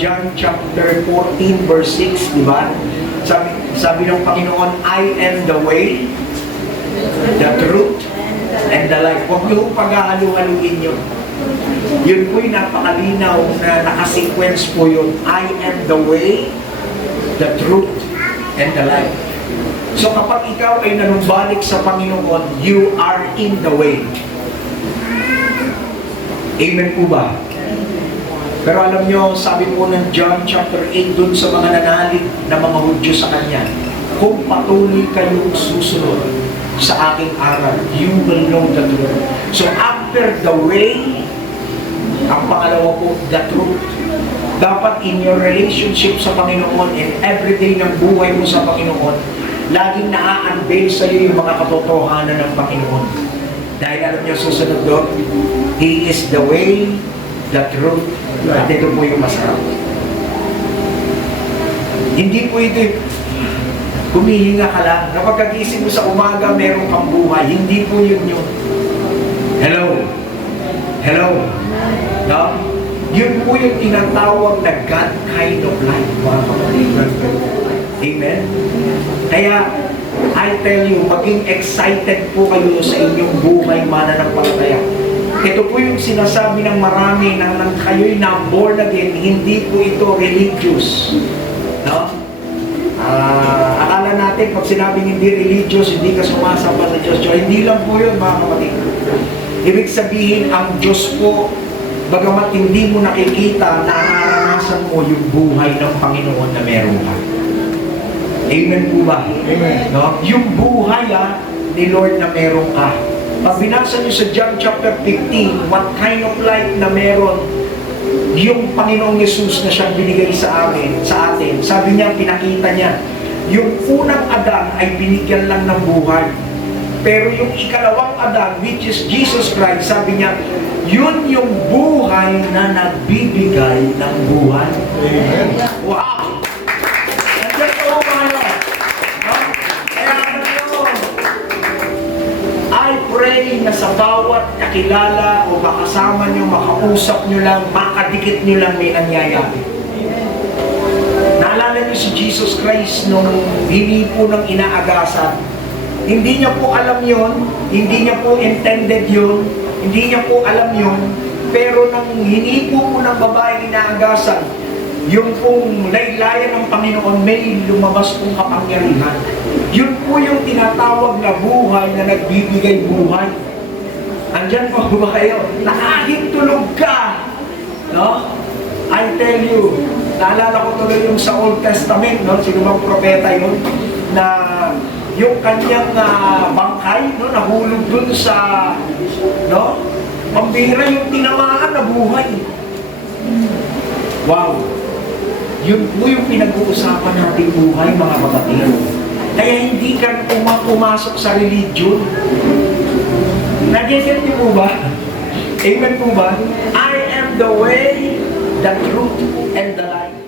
John chapter 14 verse 6, di ba? Sabi ng Panginoon, I am the way, the truth, and the life. Huwag niyo pag-aalu-aluin yun. Yun po'y napakalinaw na nakasequence po yun. I am the way, the truth, and the life. So kapag ikaw ay nanumbalik sa Panginoon, you are in the way. Amen po ba? Pero alam nyo, sabi po ng John chapter 8 dun sa mga nanalig na mga Hudyo sa Kanya, kung patuloy kayong susunod sa aking aral, you will know the truth. So after the way, ang pangalawa po, the truth. Dapat in your relationship sa Panginoon and everyday ng buhay mo sa Panginoon, laging naa-unveil sa iyo yung mga katotohanan ng Panginoon. Dahil alam niyo, susunod doon, He is the way, the truth, at ito po yung masarap. Hindi po ito, humihinga ka lang. Kapag kagising mo sa umaga, meron kang buhay. Hindi po yun yun. Hello? Hello? No? Yun po yung tinatawag na God kind of life, mga kapatid. Amen? Kaya, I tell you, maging excited po kayo sa inyong buhay mananampalataya. Ito po yung sinasabi ng marami nang kayo'y na born again, hindi po ito religious. No? Akala natin, pag sinabing hindi religious, hindi ka sumasamba sa Diyos. Hindi lang po yun, mga kapatid. Ibig sabihin, ang Diyos po, bagamat hindi mo nakikita, nararanasan mo yung buhay ng Panginoon na meron ka. Amen po ba? Amen. No? Yung buhay ni Lord na meron ka. Pag binasa niyo sa John chapter 15, what kind of life na meron yung Panginoong Yesus na siyang binigay sa atin, sabi niya, pinakita niya, yung unang Adan ay binigyan lang ng buhay. Pero yung ikalawang Adan, which is Jesus Christ, sabi niya, yun yung buhay na nagbibigay ng buhay. Amen. Wow! Nandiyan po kayo. Kaya I pray na sa bawat kakilala o makasama nyo, makausap nyo lang, makadikit nyo lang may nangyayari. Naalala nyo si Jesus Christ nung hindi po ng inaagasan. Hindi niya po alam yon, hindi niya po intended yun, hindi niya po alam yun, pero nang hinipo po ng babaeng inaagasan, yung pong laylayan ng Panginoon, may lumabas pong kapangyarihan. Yun po yung tinatawag na buhay na nagbibigay buhay. Andyan po ba kayo? Na kahit tulog ka, no? I tell you, naalala ko tuloy yung sa Old Testament, no? Sino bang propeta yun? Na yung kanyang bangkay, no? Nahulog dun sa, no? Pambira yung tinamaan na buhay. Wow! Yun po yung pinag-uusapan natin buhay, mga kapatid. Kaya hindi ka pumasok sa religion. Nag-get niyo po ba? Amen po ba? I am the way, the truth, and the life.